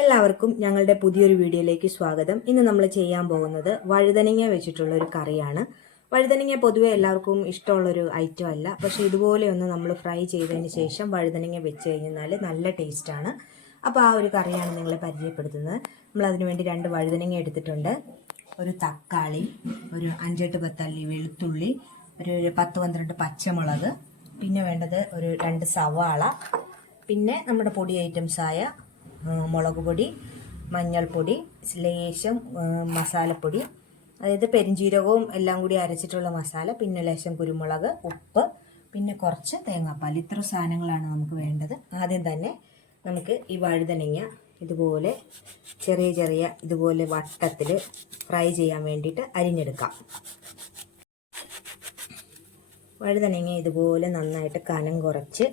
എല്ലാവർക്കും ഞങ്ങളുടെ പുതിയൊരു വീഡിയോയിലേക്ക് സ്വാഗതം. ഇന്ന് നമ്മൾ ചെയ്യാൻ പോകുന്നത് വഴുതനങ്ങ വെച്ചിട്ടുള്ള ഒരു കറിയാണ്. വഴുതനങ്ങ പൊതുവെ എല്ലാവർക്കും ഇഷ്ടമുള്ളൊരു ഐറ്റം അല്ല, പക്ഷേ ഇതുപോലെ ഒന്ന് നമ്മൾ ഫ്രൈ ചെയ്തതിന് ശേഷം വഴുതനങ്ങ വെച്ച് കഴിഞ്ഞാൽ നല്ല ടേസ്റ്റാണ്. അപ്പോൾ ആ ഒരു കറിയാണ് നിങ്ങളെ പരിചയപ്പെടുത്തുന്നത്. നമ്മൾ അതിനു വേണ്ടി 2 വഴുതനങ്ങ എടുത്തിട്ടുണ്ട്, ഒരു തക്കാളി, ഒരു 5-8 അല്ലി വെളുത്തുള്ളി, ഒരു 10-12 പച്ചമുളക്, പിന്നെ വേണ്ടത് ഒരു 2 സവാള, പിന്നെ നമ്മുടെ പൊടി ഐറ്റംസായ മുളക് പൊടി, മഞ്ഞൾപ്പൊടി, ലേശം മസാലപ്പൊടി, അതായത് പെരിഞ്ജീരകവും എല്ലാം കൂടി അരച്ചിട്ടുള്ള മസാല, പിന്നെ ലേശം കുരുമുളക്, ഉപ്പ്, പിന്നെ കുറച്ച് തേങ്ങാപ്പാൽ. ഇത്ര സാധനങ്ങളാണ് നമുക്ക് വേണ്ടത്. ആദ്യം തന്നെ നമുക്ക് ഈ വഴുതനങ്ങ ഇതുപോലെ ചെറിയ ഇതുപോലെ വട്ടത്തിൽ ഫ്രൈ ചെയ്യാൻ വേണ്ടിയിട്ട് അരിഞ്ഞെടുക്കാം. വഴുതനങ്ങ ഇതുപോലെ നന്നായിട്ട് കനം കുറച്ച്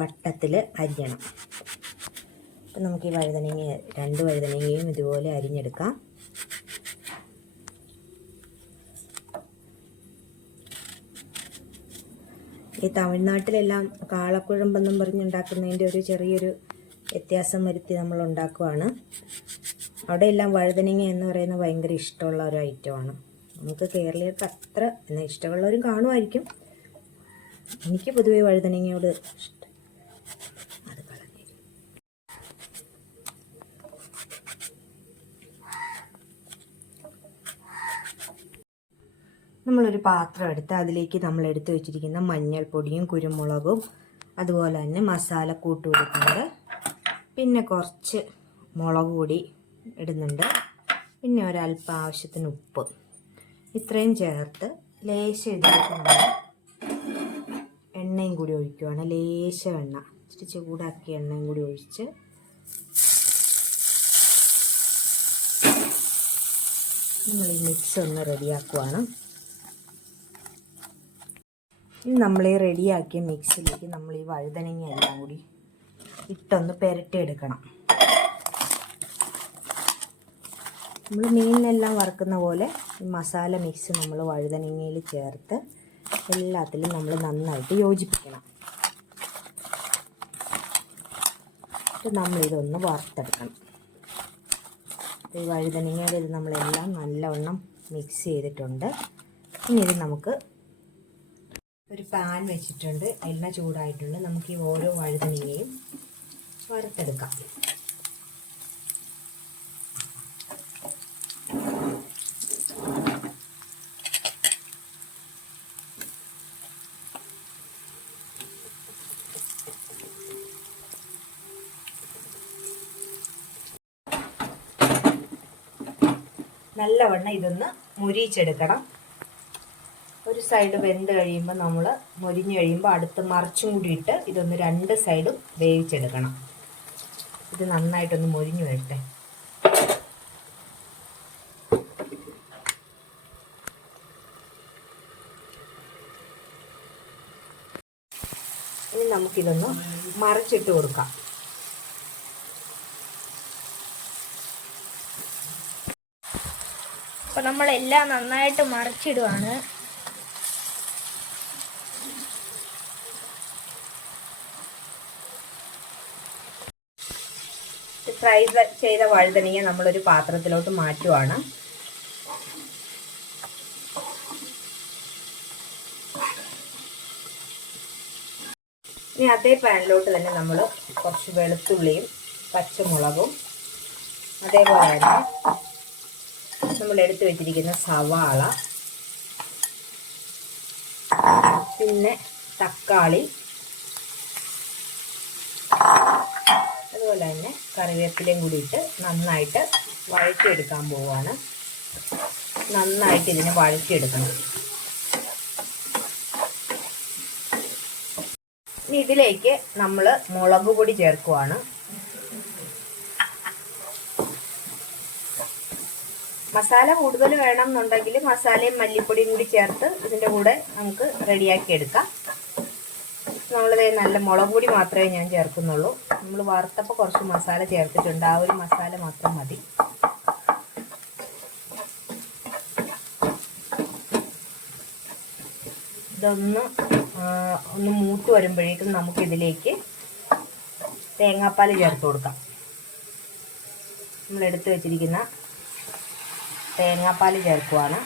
വട്ടത്തിൽ അരിയണം. അപ്പം നമുക്ക് ഈ 2 വഴുതനങ്ങയും ഇതുപോലെ അരിഞ്ഞെടുക്കാം. ഈ തമിഴ്നാട്ടിലെല്ലാം കാളക്കുഴമ്പെന്നും പറഞ്ഞുണ്ടാക്കുന്നതിൻ്റെ ഒരു ചെറിയൊരു വ്യത്യാസം വരുത്തി നമ്മൾ ഉണ്ടാക്കുവാണ്. അവിടെയെല്ലാം വഴുതനങ്ങ എന്ന് പറയുന്നത് ഭയങ്കര ഇഷ്ടമുള്ള ഒരു ഐറ്റമാണ്. നമുക്ക് കേരളീയർക്ക് അത്ര എന്നാൽ ഇഷ്ടമുള്ളവരും കാണുമായിരിക്കും. എനിക്ക് പൊതുവേ വഴുതനങ്ങയോട് ഇഷ്ടം. നമ്മളൊരു പാത്രം എടുത്ത് അതിലേക്ക് നമ്മൾ എടുത്ത് വെച്ചിരിക്കുന്ന മഞ്ഞൾപ്പൊടിയും കുരുമുളകും അതുപോലെ തന്നെ മസാലക്കൂട്ടും ഇടുന്നുണ്ട്. പിന്നെ കുറച്ച് മുളക് പൊടി ഇടുന്നുണ്ട്. പിന്നെ ഒരല്പം ആവശ്യത്തിന് ഉപ്പ്. ഇത്രയും ചേർത്ത് ലേശം ഇതിലേക്ക് നമ്മൾ എണ്ണയും കൂടി ഒഴിക്കുവാണ്. ലേശം എണ്ണ, ഇച്ചിരി ചൂടാക്കിയ എണ്ണയും കൂടി ഒഴിച്ച് നമ്മൾ ഈ മിക്സ് ഒന്ന് റെഡിയാക്കുവാണ്. ഇനി നമ്മൾ ഈ റെഡിയാക്കിയ മിക്സിലേക്ക് നമ്മൾ ഈ വഴുതനങ്ങ എല്ലാം കൂടി ഇട്ടൊന്ന് പുരട്ടിയെടുക്കണം. നമ്മൾ മീനിനെല്ലാം വറുക്കുന്ന പോലെ ഈ മസാല മിക്സ് നമ്മൾ വഴുതനങ്ങയിൽ ചേർത്ത് എല്ലാത്തിലും നമ്മൾ നന്നായിട്ട് യോജിപ്പിക്കണം. എന്നിട്ട് നമ്മളിതൊന്ന് വറുത്തെടുക്കണം. ഈ വഴുതനങ്ങയുടെ ഇത് നമ്മളെല്ലാം നല്ലവണ്ണം മിക്സ് ചെയ്തിട്ടുണ്ട്. ഇനി ഇത് നമുക്ക് ഒരു പാൻ വെച്ചിട്ടുണ്ട്, എണ്ണ ചൂടായിട്ടുണ്ട്. നമുക്ക് ഈ ഓരോ വഴുതനങ്ങയും വറുത്തെടുക്കാം. നല്ലവണ്ണം ഇതൊന്ന് മുരിച്ചെടുക്കണം. ഒരു സൈഡ് വെന്ത് കഴിയുമ്പോൾ നമ്മൾ മൊരിഞ്ഞ് കഴിയുമ്പോൾ അടുത്ത് മറിച്ചും കൂടി ഇട്ട് ഇതൊന്ന് 2 സൈഡും വേവിച്ചെടുക്കണം. ഇത് നന്നായിട്ടൊന്ന് മൊരിഞ്ഞ് വരട്ടെ. ഇനി നമുക്കിതൊന്ന് മറിച്ചിട്ട് കൊടുക്കാം. അപ്പോൾ നമ്മളെല്ലാം നന്നായിട്ട് മറിച്ചിടുവാണ്. ഫ്രൈ ചെയ്ത വഴുതനങ്ങ നമ്മളൊരു പാത്രത്തിലോട്ട് മാറ്റുവാണ്. ഇനി അതേ പാനിലോട്ട് തന്നെ നമ്മൾ കുറച്ച് വെളുത്തുള്ളിയും പച്ചമുളകും അതേപോലെ തന്നെ നമ്മൾ എടുത്തു വെച്ചിരിക്കുന്ന സവാള, പിന്നെ തക്കാളി, അതുപോലെ തന്നെ കറിവേപ്പിലയും കൂടി ഇട്ട് നന്നായിട്ട് വഴറ്റിയെടുക്കാൻ പോവുകയാണ്. നന്നായിട്ട് ഇതിനെ വഴറ്റിയെടുക്കണം. ഇനി ഇതിലേക്ക് നമ്മൾ മുളക് പൊടി ചേർക്കുവാണ്. മസാല കൂടുതൽ വേണം എന്നുണ്ടെങ്കിൽ മസാലയും മല്ലിപ്പൊടിയും കൂടി ചേർത്ത് ഇതിൻ്റെ കൂടെ നമുക്ക് റെഡിയാക്കി എടുക്കാം. നമ്മളിത് നല്ല മുളക് പൊടി മാത്രമേ ഞാൻ ചേർക്കുന്നുള്ളൂ. നമ്മൾ വറുത്തപ്പോൾ കുറച്ച് മസാല ചേർത്തിട്ടുണ്ട്, ആ ഒരു മസാല മാത്രം മതി. ഇതൊന്ന് മൂത്ത് വരുമ്പോഴേക്കും നമുക്കിതിലേക്ക് തേങ്ങാപ്പാൽ ചേർത്ത് കൊടുക്കാം. നമ്മൾ എടുത്തു വെച്ചിരിക്കുന്ന തേങ്ങാപ്പാൽ ചേർക്കുവാണ്.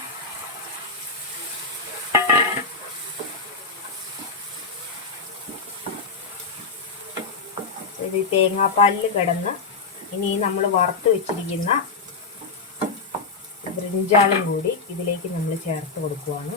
ഇത് ഈ തേങ്ങാപ്പാലിൽ കിടന്ന് ഇനി നമ്മൾ വറുത്ത് വെച്ചിരിക്കുന്ന ബ്രിഞ്ചാളും കൂടി ഇതിലേക്ക് നമ്മൾ ചേർത്ത് കൊടുക്കുവാണ്.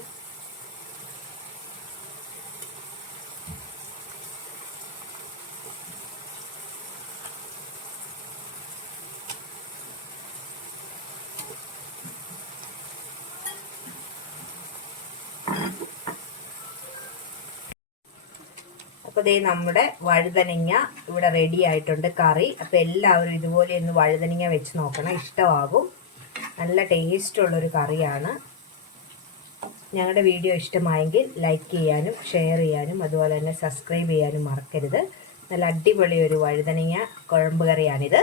അപ്പോൾ ദേ നമ്മുടെ വഴുതനങ്ങ ഇവിടെ റെഡി ആയിട്ടുണ്ട് കറി. അപ്പോൾ എല്ലാവരും ഇതുപോലെ ഒന്ന് വഴുതനങ്ങ വെച്ച് നോക്കണം, ഇഷ്ടമാകും. നല്ല ടേസ്റ്റുള്ളൊരു കറിയാണ്. ഞങ്ങളുടെ വീഡിയോ ഇഷ്ടമായെങ്കിൽ ലൈക്ക് ചെയ്യാനും ഷെയർ ചെയ്യാനും അതുപോലെ തന്നെ സബ്സ്ക്രൈബ് ചെയ്യാനും മറക്കരുത്. നല്ല അടിപൊളി ഒരു വഴുതനങ്ങ കുഴമ്പ് കറിയാണിത്.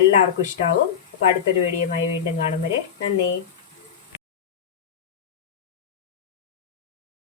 എല്ലാവർക്കും ഇഷ്ടമാവും. അപ്പോൾ അടുത്തൊരു വീഡിയോയുമായി വീണ്ടും കാണും വരെ നന്ദി.